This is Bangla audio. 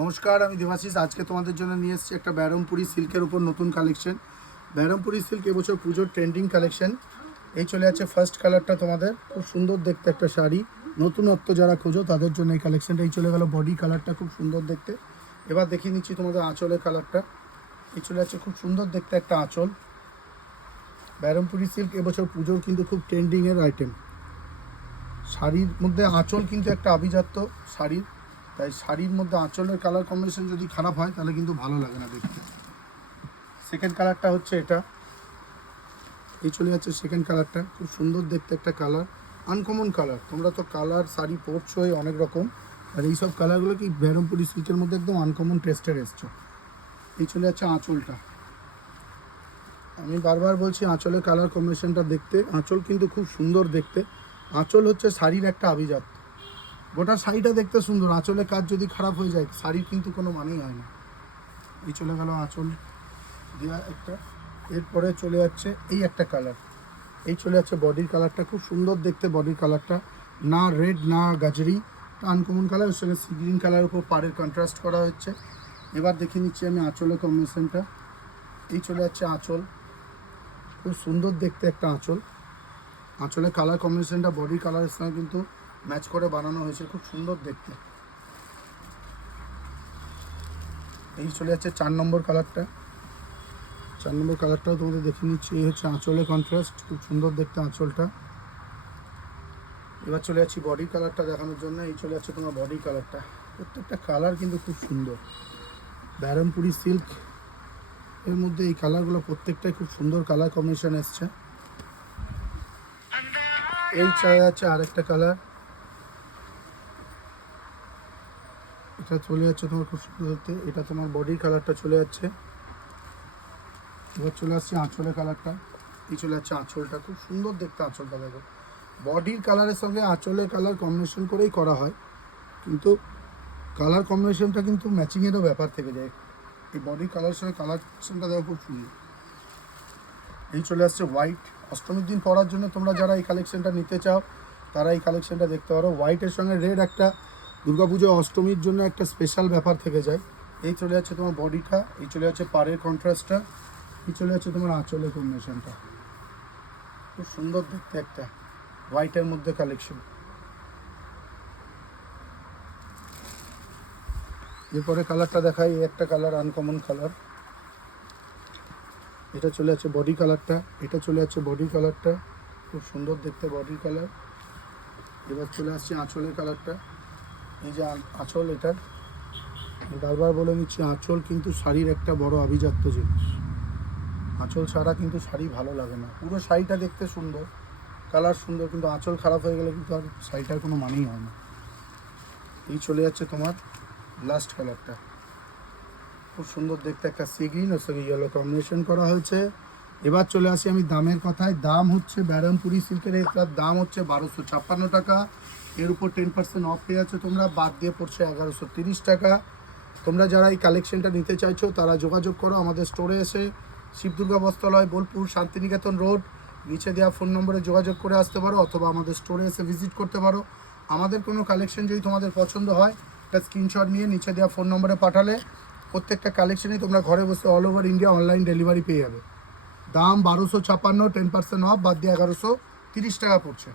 নমস্কার, আমি দেবাশিস। আজকে তোমাদের জন্য নিয়ে এসেছি একটা ব্যারামপুরি সিল্কের উপর নতুন কালেকশন। ব্যারামপুরি সিল্ক এবছর পুজোর ট্রেন্ডিং কালেকশন। এই চলে যাচ্ছে ফার্স্ট কালারটা, তোমাদের খুব সুন্দর দেখতে একটা শাড়ি। নতুনত্ব যারা খোঁজো তাদের জন্য এই কালেকশনটা। এই চলে গেল বডি কালারটা, খুব সুন্দর দেখতে। এবার দেখিয়ে নিচ্ছি তোমাদের আঁচলের কালারটা। এই চলে যাচ্ছে খুব সুন্দর দেখতে একটা আঁচল। ব্যারামপুরি সিল্ক এবছর পুজোর কিন্তু খুব ট্রেন্ডিংয়ের আইটেম। শাড়ির মধ্যে আঁচল কিন্তু একটা আভিজাত্য শাড়ির, তাই শাড়ির মধ্যে আঁচলের কালার কম্বিনেশন যদি খারাপ হয় তাহলে কিন্তু ভালো লাগে না দেখতে। সেকেন্ড কালারটা হচ্ছে এটা। এই চলে যাচ্ছে সেকেন্ড কালারটা, খুব সুন্দর দেখতে একটা কালার, আনকমন কালার। তোমরা তো কালার শাড়ি পরছোই অনেক রকম, আর এইসব কালারগুলো কি ব্যারামপুরি সিল্কের মধ্যে একদম আনকমন টেস্টের এসছো। এই চলে যাচ্ছে আঁচলটা। আমি বারবার বলছি আঁচলের কালার কম্বিনেশনটা দেখতে। আঁচল কিন্তু খুব সুন্দর দেখতে। আঁচল হচ্ছে শাড়ির একটা আভিজাত্য। গোটা শাড়িটা দেখতে সুন্দর, আঁচলের কাজ যদি খারাপ হয়ে যায় শাড়ির কিন্তু কোনো মানেই হয় না। এই চলে গেল আঁচল দেওয়া একটা। এরপরে চলে যাচ্ছে এই একটা কালার। এই চলে যাচ্ছে বডির কালারটা, খুব সুন্দর দেখতে বডির কালারটা। না রেড না গাজরি, আনকমন কালার। ওর সঙ্গে সি গ্রিন কালার উপর পাড়ের কন্ট্রাস্ট করা হচ্ছে। এবার দেখে নিচ্ছি আমি আঁচলের কম্বিনেশনটা। এই চলে যাচ্ছে আঁচল, খুব সুন্দর দেখতে একটা আঁচল। আঁচলের কালার কম্বিনেশনটা বডির কালারের সঙ্গে কিন্তু ম্যাচ করে বানানো হয়েছে, খুব সুন্দর দেখতে। এই চলে যাচ্ছে 4 নম্বর কালারটা। 4 নম্বর কালারটাও তোমাদের দেখে নিচ্ছি। এই হচ্ছে আঁচলের কন্ট্রাস্ট, খুব সুন্দর দেখতে আঁচলটা। এবার চলে যাচ্ছি বডির কালারটা দেখানোর জন্য। এই চলে যাচ্ছে তোমার বডির কালারটা। প্রত্যেকটা কালার কিন্তু খুব সুন্দর। ব্যারামপুরি সিল্ক এর মধ্যে এই কালারগুলো প্রত্যেকটাই খুব সুন্দর কালার কম্বিনেশন এসছে। এই চলে যাচ্ছে আরেকটা কালার। এটা চলে যাচ্ছে তোমার খুব সুন্দর দেখতে। এটা তোমার বডির কালারটা চলে যাচ্ছে। এবার চলে আসছে আঁচলের কালারটা। এই চলে যাচ্ছে আঁচলটা, খুব সুন্দর দেখতে আঁচলটা। দেখো বডির কালারের সঙ্গে আঁচলের কালার কম্বিনেশন করেই করা হয়, কিন্তু কালার কম্বিনেশনটা কিন্তু ম্যাচিংয়েরও ব্যাপার থেকে যায়। এই বডির কালারের সঙ্গে কালার কম্বিনেশনটা দেখো খুব সুন্দর। এই চলে আসছে হোয়াইট। অষ্টমীর দিন পরার জন্য তোমরা যারা এই কালেকশনটা নিতে চাও তারা এই কালেকশনটা দেখতে পারো। হোয়াইটের সঙ্গে রেড একটা দুর্গাপুজো অষ্টমীর জন্য একটা স্পেশাল ব্যাপার থেকে যায়। এই চলে যাচ্ছে তোমার বডিটা। এই চলে যাচ্ছে পাড়ের কন্ট্রাস্টটা। এই চলে যাচ্ছে তোমার আঁচলের কম্বিনেশনটা, খুব সুন্দর দেখতে একটা হোয়াইটের মধ্যে কালেকশন। এরপরে কালারটা দেখাই। এই একটা কালার আনকমন কালার। এটা চলে যাচ্ছে বডি কালারটা। এটা চলে যাচ্ছে বডি কালারটা, খুব সুন্দর দেখতে বডির কালার। এবার চলে আসছে আঁচলের কালারটা। এই যে আঁচল, এটার বারবার বলে নিচ্ছি আঁচল কিন্তু শাড়ির একটা বড় আভিজাত্য জিনিস। আঁচল ছাড়া কিন্তু শাড়ি ভালো লাগে না। পুরো শাড়িটা দেখতে সুন্দর, কালার সুন্দর, কিন্তু আঁচল খারাপ হয়ে গেলে কিন্তু আর শাড়িটার কোনো মানেই হয় না। এই চলে যাচ্ছে তোমার লাস্ট কালারটা, খুব সুন্দর দেখতে একটা সি গ্রিন ওর সঙ্গে ইয়েলো কম্বিনেশন করা হয়েছে। এবার চলে আসি আমি দামের কথায়। দাম হচ্ছে ব্যারামপুরি সিল্কের এটার দাম হচ্ছে 1256 টাকা। এর উপর 10% অফ পেয়ে যাচ্ছে তোমরা, বাদ দিয়ে পড়ছে 1130 টাকা। তোমরা যারা এই কালেকশনটা নিতে চাইছো তারা যোগাযোগ করো আমাদের স্টোরে এসে। শিবদুর্গা বস্ত্রালয়, বোলপুর, শান্তিনিকেতন রোড, নিচে দেওয়া ফোন নম্বরে যোগাযোগ করে আসতে পারো, অথবা আমাদের স্টোরে এসে ভিজিট করতে পারো। আমাদের কোনো কালেকশন যদি তোমাদের পছন্দ হয় একটা স্ক্রিনশট নিয়ে নিচে দেওয়া ফোন নম্বরে পাঠালে প্রত্যেকটা কালেকশনই তোমরা ঘরে বসে all over India online delivery পেয়ে যাবে। দাম 1256, 10% অফ, বাদ দিয়ে 1130 টাকা পড়ছে।